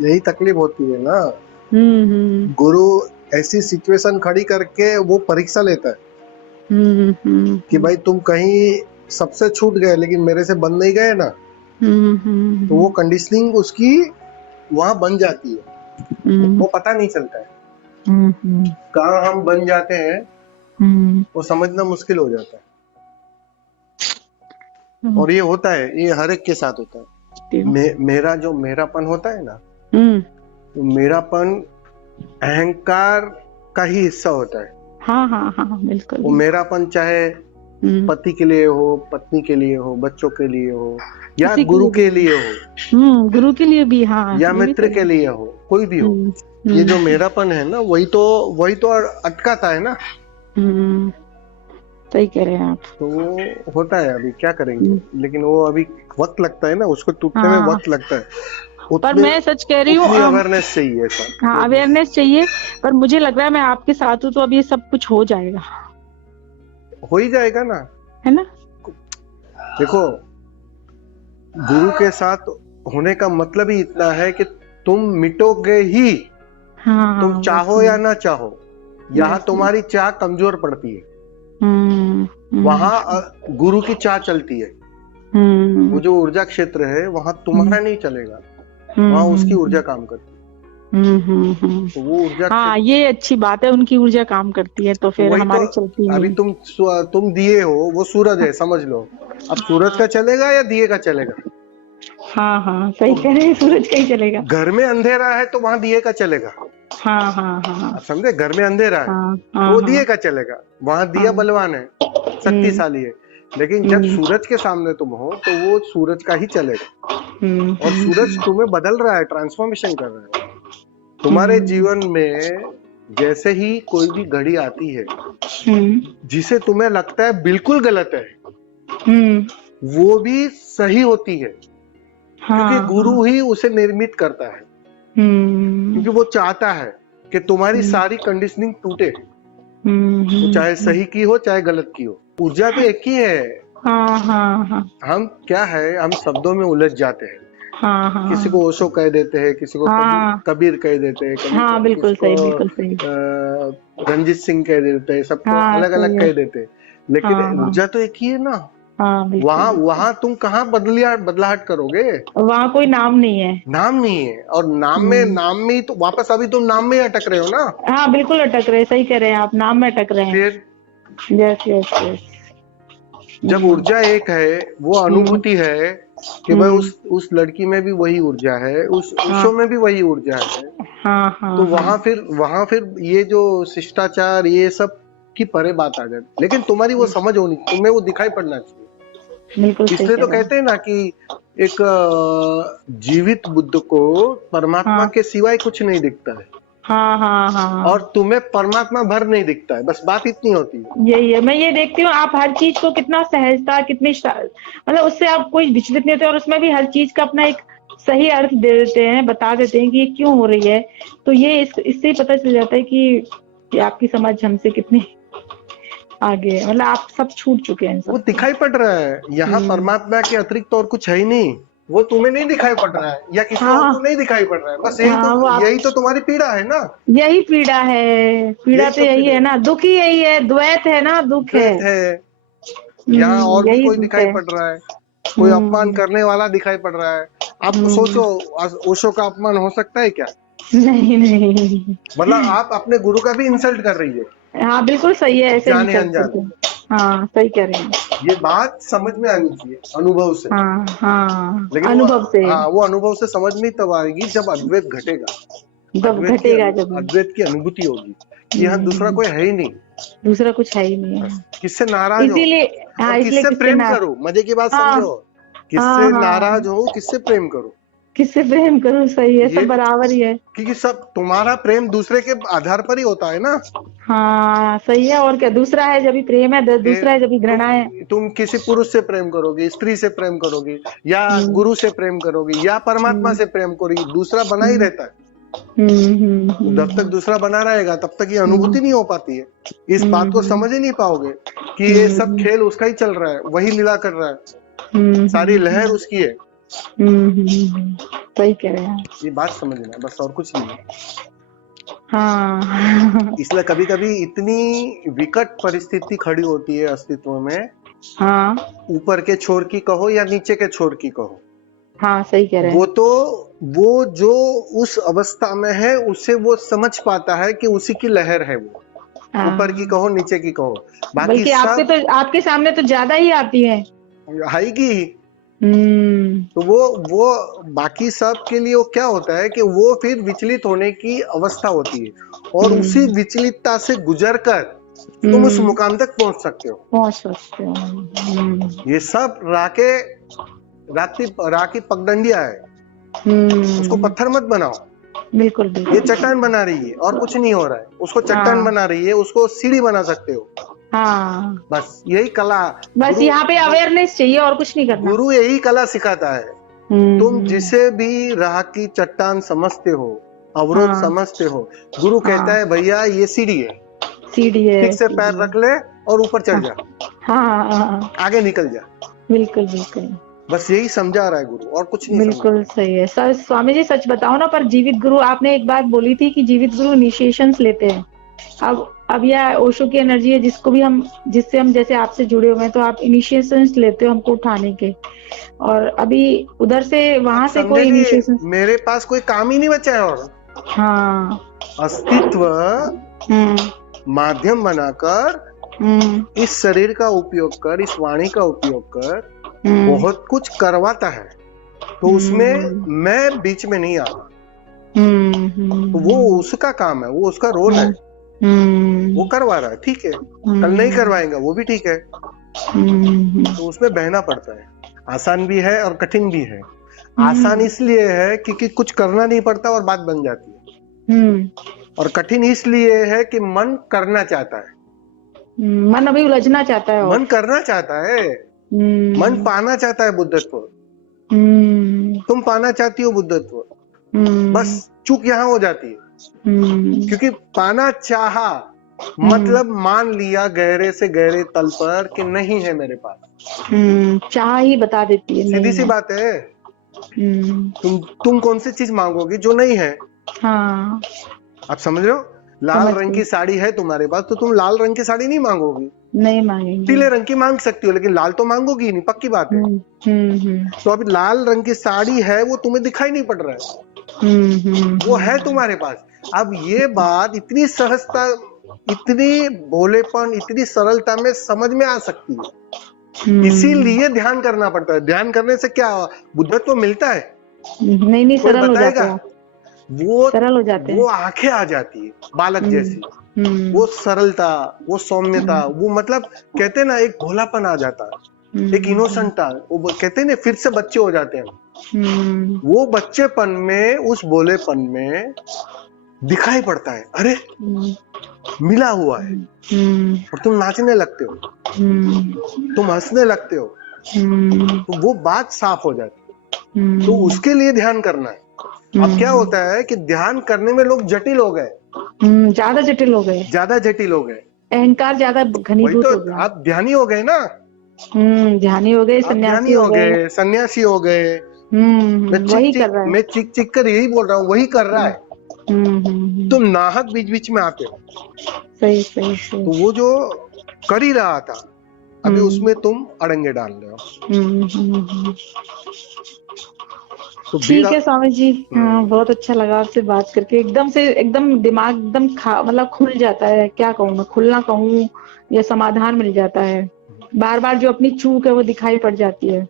यही तकलीफ होती है ना। हम्म। गुरु ऐसी सिचुएशन खड़ी करके वो परीक्षा लेता है कि भाई तुम कहीं सबसे छूट गए लेकिन मेरे से बन नहीं गए ना, तो वो कंडीशनिंग उसकी वहां बन जाती है, वो पता नहीं चलता है कहाँ हम बन जाते हैं, वो समझना मुश्किल हो जाता है। और ये होता है, ये हर एक के साथ होता है। मेरा जो मेरापन होता है ना, तो मेरापन अहंकार का ही हिस्सा होता है। हाँ हाँ हाँ, बिल्कुल वो मेरापन चाहे पति के लिए हो, पत्नी के लिए हो, बच्चों के लिए हो, या किसी के गुरु लिए के भी। लिए हो, गुरु के लिए भी, हाँ या ये भी मित्र सही के है। लिए हो, कोई भी हो। हम्म ये जो हम्म मेरापन है ना, वही तो अटकाता है ना। हम्म, सही कह रहे हैं आप। तो वो होता है, अभी क्या करेंगे, हम्म, लेकिन वो अभी वक्त लगता है ना, उसको टूटने में हाँ, वक्त लगता है। पर उतने मैं सच कह रही हूँ, उतनी अवेयरनेस चाहिए हाँ सब। अवेयरनेस चाहिए। पर मुझे लग रहा है मैं आपके साथ हूँ तो अब ये सब कुछ हो जाएगा, हो ही जाएगा ना। है ना। देखो, गुरु के साथ होने का मतलब ही इतना है कि तुम मिटोगे ही, तुम हाँ बस। चाहो या ना चाहो। यहाँ यस यस। तुम्हारी चाह कमजोर पड़ती है, हम्म हम्म वहां गुरु की चाह चलती है। वो हम्म जो ऊर्जा क्षेत्र है वहां तुम्हारा नहीं चलेगा, वहां उसकी ऊर्जा हम्म काम करती है। हम्म। तो वो ऊर्जा हाँ क्षेत्र, ये अच्छी बात है, उनकी ऊर्जा काम करती है तो तो फिर वही तो। हमारी चलती अभी नहीं। तुम दिए हो, वो सूरज है समझ लो। अब सूरज का चलेगा या दिए का चलेगा? हाँ हाँ सही तो कह रहे हैं, सूरज का ही चलेगा। घर में अंधेरा है तो वहां दिए का चलेगा। हाँ हाँ हाँ आप समझे, घर में अंधेरा है हाँ तो हाँ वो दिए हाँ का चलेगा, वहां हाँ। दिया बलवान है, हम्म शक्तिशाली है। लेकिन जब हम्म सूरज के सामने तुम हो तो वो सूरज का ही चलेगा। और सूरज हम्म तुम्हें बदल रहा है, ट्रांसफॉर्मेशन कर रहा है तुम्हारे हम्म जीवन में। जैसे ही कोई भी घड़ी आती है हम्म जिसे तुम्हें लगता है बिल्कुल गलत है, हम्म, वो भी सही होती है, क्योंकि हाँ हाँ। गुरु ही उसे निर्मित करता है। हम्म क्योंकि वो चाहता है कि तुम्हारी हम्म सारी कंडीशनिंग टूटे, वो चाहे हम्म, सही की हो चाहे गलत की हो। ऊर्जा तो एक ही है। हाँ हाँ हाँ हम क्या है, हम शब्दों में उलझ जाते हैं। हाँ किसी हाँ को ओशो कह देते हैं, किसी को हाँ कबीर कह देते हैं, कभी हाँ, किसी बिल्कुल को सही बिल्कुल सही। रंजीत सिंह कह देते हैं, सबको हाँ अलग अलग सही है। कह देते हैं। लेकिन हाँ हाँ ऊर्जा तो एक ही है ना। हाँ, बिल्कुल वहां बिल्कुल। वहां तुम कहाँ बदलाहट करोगे? वहाँ कोई नाम नहीं है। नाम नहीं है, और हम्म, नाम में ही तो वापस अभी तुम नाम में ही अटक रहे हो ना। हाँ बिल्कुल अटक रहे, सही कह रहे हैं आप, नाम में अटक रहे हैं। फिर यस यस यस। जब हम्म ऊर्जा एक है, वो हम्म अनुभूति है कि भाई हम्म, उस लड़की में भी वही ऊर्जा है, उस हाँ ओशो में भी वही ऊर्जा है। हाँ हाँ तो हाँ, वहां फिर ये जो शिष्टाचार ये सब की परे बात आ जाती, लेकिन तुम्हारी वो समझ होनी, तुम्हें वो दिखाई पड़ना चाहिए। बिल्कुल सही इसलिए कह तो रहे हैं। कहते हैं ना कि एक जीवित बुद्ध को परमात्मा हाँ के सिवाय कुछ नहीं दिखता है, हाँ हाँ हाँ, और तुम्हें परमात्मा भर नहीं दिखता है, बस बात इतनी होती है। यही है। मैं ये देखती हूँ आप हर चीज को कितना सहजता, कितनी मतलब उससे आप कोई विचलित नहीं होते, और उसमें भी हर चीज का अपना एक सही अर्थ दे देते हैं, बता देते हैं कि ये क्यों हो रही है। तो ये इससे ही पता चल जाता है कि आपकी समझ हमसे कितनी आगे है, मतलब आप सब छूट चुके हैं इन वो सबसे। दिखाई पड़ रहा है, यहाँ परमात्मा के अतिरिक्त और कुछ है ही नहीं। वो तुम्हें नहीं दिखाई पड़ रहा है, या किसी और हाँ को नहीं दिखाई पड़ रहा है, बस हाँ, वो आप, यही तो तुम्हारी पीड़ा है ना। यही पीड़ा है, पीड़ा यही तो तो यही पीड़ा है है, ना, दुख ही यही है, द्वैत है ना, दुख है। द्वैत है। यहाँ और भी यही कोई दुख दिखाई है। पड़ रहा है, कोई अपमान हम्म करने वाला दिखाई पड़ रहा है। आप हम्म, सोचो, ओशो का अपमान हो सकता है क्या? नहीं नहीं। मतलब आप अपने गुरु का भी इंसल्ट कर रही है, हाँ बिल्कुल सही है, ऐसे जाने इंसल्ट अनजाने। करते हैं। हाँ सही कह रहे हैं। ये बात समझ में आनी चाहिए अनुभव से। हाँ हाँ, लेकिन वो, अनुभव से। हाँ, वो अनुभव से समझ में तब आएगी जब अद्वैत घटेगा, जब घटेगा जब। अद्वैत की अनुभूति होगी कि यहाँ दूसरा हम्म, कोई है ही नहीं। दूसरा कुछ है ही नहीं बस है। किससे नाराज हो, इसीलिए, और हाँ इसलिए किससे किससे प्रेम ना। करो, मजे की बात हाँ समझो। हाँ किससे हाँ, नाराज हो, किससे प्रेम करो। किससे प्रेम करूं, सही है, ये सब बराबर ही है। क्योंकि सब तुम्हारा प्रेम दूसरे के आधार पर ही होता है ना। हाँ सही है, और क्या, दूसरा है जब भी प्रेम है, कि दूसरा है जब भी तुम घृणा है। तुम किसी पुरुष से प्रेम करोगे, स्त्री से प्रेम करोगे, या हम्म गुरु से प्रेम करोगे, या परमात्मा हम्म से प्रेम करोगे, दूसरा बना ही हम्म रहता है। तो जब तक हम्म दूसरा बना रहेगा तब तक ये हम्म अनुभूति नहीं हो पाती है। इस बात को हम्म समझ ही नहीं पाओगे कि ये सब हम्म खेल उसका ही चल रहा है, वही लीला कर रहा है, सारी लहर हम्म उसकी है। सही कह रहे हैं। ये बात समझना बस, और कुछ नहीं है। हाँ इसलिए कभी कभी इतनी विकट परिस्थिति खड़ी होती है अस्तित्व में, हाँ ऊपर के छोर की कहो या नीचे के छोर की कहो, हाँ सही कह रहे हैं। वो जो उस अवस्था में है उसे वो समझ पाता है कि उसी की लहर है वो, ऊपर की कहो नीचे की कहो, बाकी बल्कि सब आपके सामने तो ज्यादा ही आती है, आएगी। तो वो बाकी सब के लिए वो क्या होता है कि वो फिर विचलित होने की अवस्था होती है, और उसी विचलितता से गुजरकर तुम उस मुकाम तक पहुंच सकते हो। ये सब राकी पगडंडिया है, उसको पत्थर मत बनाओ। बिल्कुल बिल्कुल। ये चट्टान बना रही है और कुछ नहीं हो रहा है, उसको चट्टान बना रही है, उसको सीढ़ी बना सकते हो। हाँ बस यही कला, बस यहाँ पे अवेयरनेस चाहिए और कुछ नहीं करना। गुरु यही कला सिखाता है। तुम जिसे भी राह की चट्टान समझते हो, अवरोध समझते हो, गुरु कहता है भैया ये सीढ़ी है, ठीक से पैर रख ले और ऊपर चढ़ जा। हाँ आगे निकल जा। बिल्कुल बिल्कुल, बस यही समझा रहा है गुरु, और कुछ नहीं। बिल्कुल सही है सर। स्वामी जी सच बताओ ना, पर जीवित गुरु, आपने एक बात बोली थी कि जीवित गुरु इनिशिएशंस लेते हैं। अब यह ओशो की एनर्जी है, जिससे हम जैसे आपसे जुड़े हुए हैं, तो आप इनिशिएशंस लेते हो हमको उठाने के, और अभी उधर से वहां से कोई इनिशिएशंस। मेरे पास कोई काम ही नहीं बचा है, और हाँ अस्तित्व माध्यम बनाकर इस शरीर का उपयोग कर, इस वाणी का उपयोग कर बहुत कुछ करवाता है, तो उसमें मैं बीच में नहीं आता। तो वो उसका काम है, वो उसका रोल है, वो करवा रहा है, ठीक है। कल नहीं करवाएगा वो भी ठीक है, तो उसमें बहना पड़ता है। आसान भी है और कठिन भी है। आसान इसलिए है क्योंकि कुछ करना नहीं पड़ता और बात बन जाती है, और कठिन इसलिए है कि मन करना चाहता है। मन अभी उलझना चाहता है, मन करना चाहता है, मन पाना चाहता है बुद्धत्व। तुम पाना चाहती हो बुद्धत्व, बस चूक यहाँ हो जाती है, क्योंकि पाना चाहा मतलब मान लिया गहरे से गहरे तल पर कि नहीं है मेरे पास। चाह ही बता देती है, सीधी सी बात है। तुम कौन सी चीज मांगोगी जो नहीं है? हाँ आप समझ रहे हो? लाल रंग की साड़ी है तुम्हारे पास, तो तुम लाल रंग की साड़ी नहीं मांगोगी, नहीं मांगेंगे। पीले रंग की मांग सकती हो, लेकिन लाल तो मांगोगी नहीं, पक्की बात है। तो अभी लाल रंग की साड़ी है, वो तुम्हें दिखाई नहीं पड़ रहा है, वो है तुम्हारे पास। अब ये बात इतनी सहजता, इतनी भोलेपन, इतनी सरलता में समझ में आ सकती है, इसीलिए ध्यान करना पड़ता है। ध्यान करने से क्या बुद्धत्व मिलता है? नहीं सरल हो जाता है, वो सरल हो जाते हैं, वो आंखें आ जाती है बालक जैसी, वो सरलता, वो सौम्यता, वो मतलब कहते हैं ना एक भोलापन आ जाता है, एक इनोसेंटता, वो कहते हैं ना फिर से बच्चे हो जाते हैं। वो बच्चेपन में, उस भोलेपन में दिखाई पड़ता है, अरे मिला हुआ है, और तुम नाचने लगते हो, तुम हंसने लगते हो, तो वो बात साफ हो जाती है। तो उसके लिए ध्यान करना है। अब क्या होता है कि ध्यान करने में लोग जटिल हो गए, ज्यादा जटिल हो गए, ज्यादा जटिल हो गए, अहंकार ज्यादा घनीभूत हो गया। आप ध्यानी हो गए ना, ध्यानी हो गए, सन्यासी हो गए, सन्यासी हो गए। वही कर रहा है, मैं चिक चिक कर यही बोल रहा हूँ, वही कर रहा है। तुम नाहक बीच बीच में आते हो, सही सही सही। तो वो जो कर ही रहा था, अभी उसमें तुम अड़ंगे डाल रहे हो। तो ठीक है स्वामी जी, हाँ बहुत अच्छा लगा आपसे बात करके। एकदम दिमाग एकदम मतलब खुल जाता है, क्या कहूँ मैं, खुलना कहूँ या समाधान मिल जाता है। बार बार जो अपनी चूक है वो दिखाई पड़ जाती है।